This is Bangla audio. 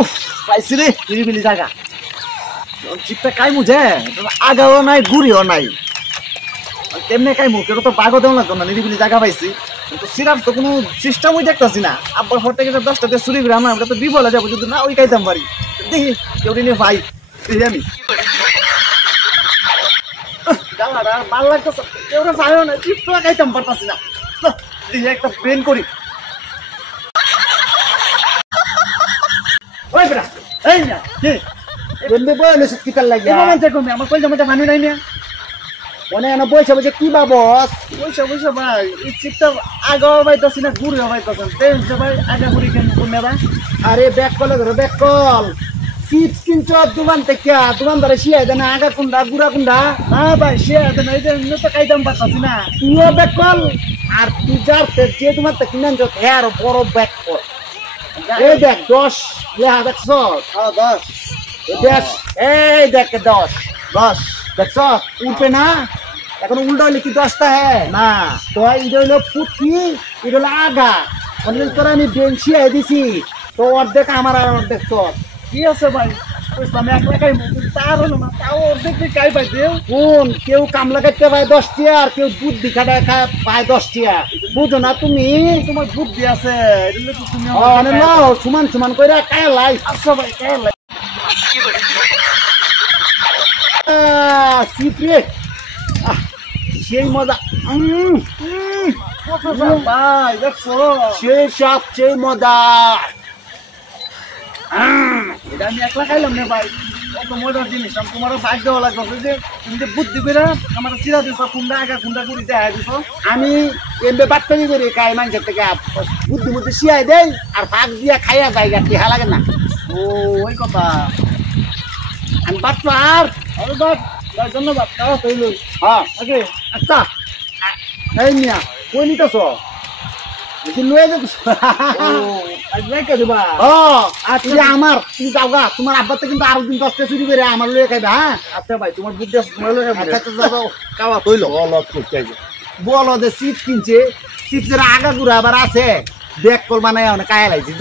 উফ পাইছি রে নিরিবিলি জায়গা চিপটা কাই মুঝে আগাও নাই গুড়িও নাই কেমনে কাই মুখ এটা তো বাগও দেও লাগতো না নিরিবিলি জায়গা পাইছি কিন্তু সিরাপ তো কোনো সিস্টেমই দেখতেছি না আব্বার ঘর থেকে 10টা দিয়ে চুরি করে আমরা তো বিপলে যাবো যদি না ওই খাইতাম পারি দেখি কেউ নিয়ে ভাই দেখি আমি জামাটা ভাল লাগতেছে কেউ ভাইও না চিপ তো খাইতাম পারতাছি না দেখি একটা ব্রেন করি ওই বেটা এই না কি বন্ধু বলে কিতার লাগে এমন থেকে আমার কই জামাটা মানি নাই না মনে না বইছে বইছে কি বাবস বইসা ভাই এই চিপটা আগাও পাইতাছি না ঘুরেও পাইতাছি টেনশন ভাই আগা ঘুরি কেন কোনে বা আরে ব্যাক কল ধরো ব্যাক কল চিপস কিনছো দোকান থেকে দোকানদারে শিয়াই দেনা আগা কুন্ডা গুড়া কুন্ডা না ভাই সে আছে না এই যে তো খাইতাম পারতাছি না তুইও ব্যাক কল আর তুই যার যে তোমার থেকে কিনে আনছো হেয়ার বড় ব্যাক কল এই দেখ 10 লেহা দেখছো 10 দেখ এই দেখ 10 দেখছো উঠবে না এখন উল্টা হইলে কি 10টা হ্যাঁ না তো এটা হইলো ফুটকি এটা হলো আগা মানে তোরা আমি বেঞ্চিয়ে দিছি তো অর্ধেক আমার আর অর্ধেক তোর কি আছে ভাই আমি একলা খাই তার হলো না তাও অর্ধেক খাই পাই দেও কোন কেউ কামলা কাটতে পায় 10 টিয়া আর কেউ বুদ্ধি খাটায় পায় 10 টিয়া বুঝো না তুমি তোমার বুদ্ধি আছে এটা তো তুমি মানে নাও সমান সমান কইরা কায় লাই আচ্ছা ভাই কাই লাই সিপ্রে সেই মজা ভাই দেখছো সেই সবচেয়ে মজা এটা আমি একলা খাইলাম না ভাই কত মজার জিনিস আমি তোমারও ভাগ্য দেওয়া লাগবে যে তুমি যে বুদ্ধি করে আমার চিরা দিছ কুন্ডা আগা কুন্ডা করে দেয় দিছ আমি এমবে বাট্টারি করি কাই মানুষের থেকে বুদ্ধি বুদ্ধি শিয়াই দেয় আর ভাগ দিয়া খাইয়া জায়গা টেহা লাগে না ও ওই কথা আমি বাট্টার আরে বাপ ধন্যবাদ খাওয়া তৈল হ্যাঁ ওকে আচ্ছা এই মিয়া কই নিতেছ বেশি লয়ে যাচ্ছ আজ রেখে দেবা আচ্ছা আমার তুমি যাও গা তোমার আব্বাতে কিন্তু আরো দিন 10টা চুরি করে আমার লয়ে খাইবে হ্যাঁ আচ্ছা ভাই তোমার বুদ্ধি আচ্ছা যাও খাওয়া তৈল বলো যে চিপস কিনছে চিপসের আগা গুড়া আবার আছে দেখ কল বানায় অনেক কায়া লাগছে